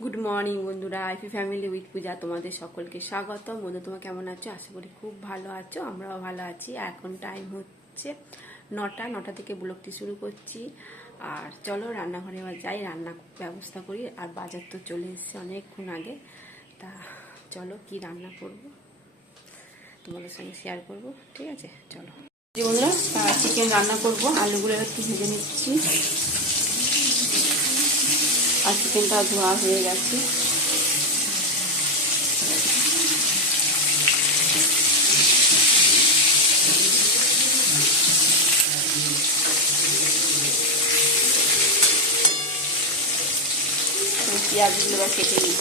Good morning বন্ধুরা, IP family with পূজা তোমাদের সকলকে স্বাগত। বন্ধু তোমরা কেমন আছো? আশা করি খুব ভালো আছো, আমরাও ভালো আছি। এখন টাইম হচ্ছে 9টা থেকে ব্লগটি শুরু করছি। আর চলো রান্নাঘরে এবার যাই, রান্না ব্যবস্থা করি। আর বাজার তো চলে এসেছে অনেকক্ষণ আগে। তা চলো কি রান্না করব তোমাদের সঙ্গে শেয়ার করব, ঠিক আছে? চলো বন্ধুরা, চিকেন রান্না করব। আলুগুলো একটু ভেজে নিচ্ছি। আর চিকেনটা ধোয়া হয়ে গেছে। পেঁয়াজগুলো বা কেটে নিই।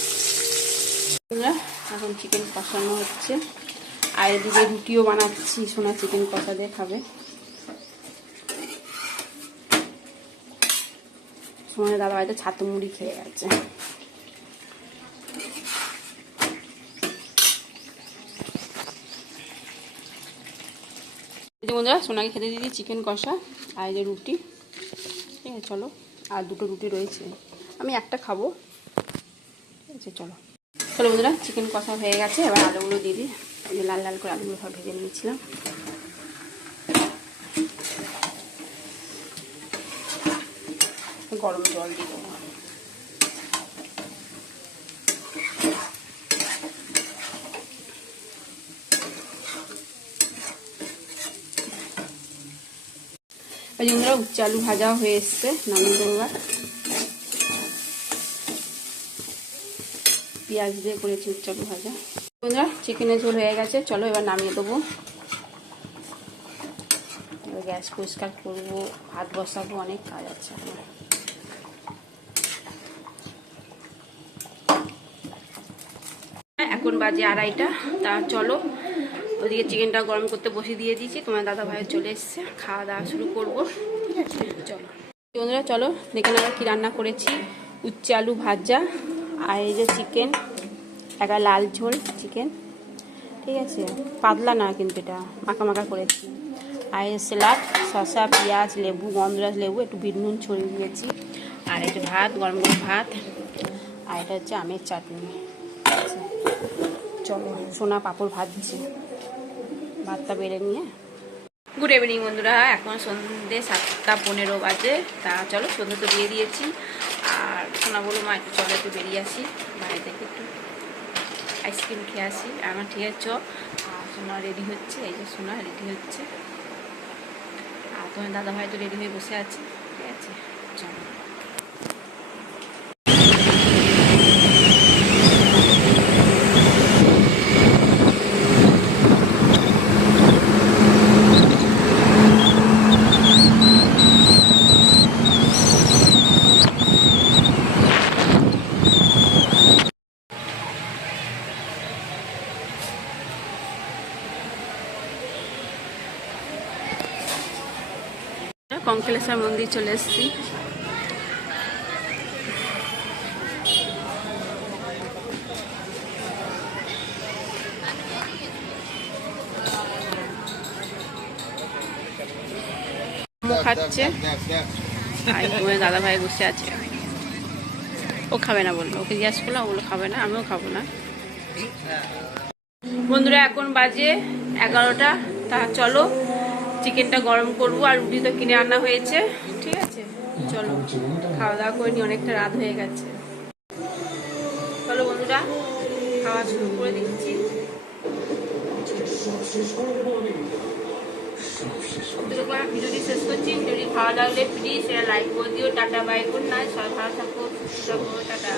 এখন চিকেন কষানো হচ্ছে। আর এদিকে রুটিও বানাচ্ছি, সোনা চিকেন কষা দিয়ে খাবে। সোনার দাদা হয়তো ছাতু মুড়ি খেয়ে গেছে। বন্ধুরা, সোনাকে খেতে দিদি চিকেন কষা আর এই যে রুটি, ঠিক আছে? চলো, আর দুটো রুটি রয়েছে, আমি একটা খাবো, ঠিক আছে? চলো চলো বন্ধুরা, চিকেন কষা হয়ে গেছে। এবার আলুগুলো দিয়ে দিই। এই যে লাল লাল করে আলুগুলো সব ভেজে নিয়েছিলাম। গরম জল দিয়ে দেবো। এই বন্ধুরা, উচ্চ আলু ভাজা হয়ে এসছে, নামিয়ে দেবো। পেঁয়াজ দিয়ে করেছি উচ্চ আলু ভাজা। বন্ধুরা, চিকেনের ঝোল হয়ে গেছে, চলো এবার নামিয়ে দেবো। এবার গ্যাস পরিষ্কার করবো, ভাত বসাবো, অনেক কাজ আছে আমার। এখন বাজে 2:30। তা চলো, ওদিকে চিকেনটা গরম করতে বসিয়ে দিয়ে দিয়েছি। তোমার দাদা ভাই চলে এসছে, খাওয়া দাওয়া শুরু করবো, ঠিক আছে? চলো বন্ধুরা, চলো দেখে নেওয়া কি রান্না করেছি। উচ্চ আলু ভাজা, আর এই যে চিকেন, একটা লাল ঝোল চিকেন, ঠিক আছে? পাতলা না কিন্তু, এটা মাখা মাখা করেছি। আর এই স্যালাড, শসা, পেঁয়াজ, লেবু, গন্ধরাজ লেবু, একটু বিট নুন ছড়িয়ে দিয়েছি। আর এটা ভাত, গরম গরম ভাত। আর এটা হচ্ছে আমের চাটনি, ঠিক আছে? চলো, সোনা পাঁপড় ভাজছে, ভাতটা বেড়ে নিয়ে। গুড ইভিনিং বন্ধুরা, এখন সন্ধ্যে 7:15 বাজে। তা চলো, সন্ধ্যে তো দিয়ে দিয়েছি। আর সোনা বলো, মা একটু চলো একটু বেরিয়ে আসি বাইরে থেকে, একটু আইসক্রিম খেয়ে আসি। আমার ঠিক আছে। আর সোনা রেডি হচ্ছে, এই যে সোনা রেডি হচ্ছে। আর তোমার দাদা ভাই তো রেডি হয়ে বসে আছে, ঠিক আছে? চলো কঙ্কালেশ্বর মন্দির চলে এসেছি। খাচ্ছে, আর তোমার দাদা ভাই বসে আছে। ও খাবে না বললো, ওকে জিজ্ঞাসা করলাম, ওগুলো খাবে না, আমিও খাবো না। বন্ধুরা, এখন বাজে 11টা। তা চলো চিকেনটা গরম করবো। আর রুটি তো কিনে আনা হয়েছে, ঠিক আছে? চলো খাওয়া দাওয়া করে নি, অনেকটা রাত হয়ে গেছে। চলো বন্ধুরা, খাওয়া শুরু করে দিচ্ছি। ভিডিওটি শেষ করছি। ভিডিওটি ভালো লাগলে প্লিজ লাইক করে দিও। Tata, bye, good night. সবাই ভালো থাকো, সুস্থ থাকো, টাটা।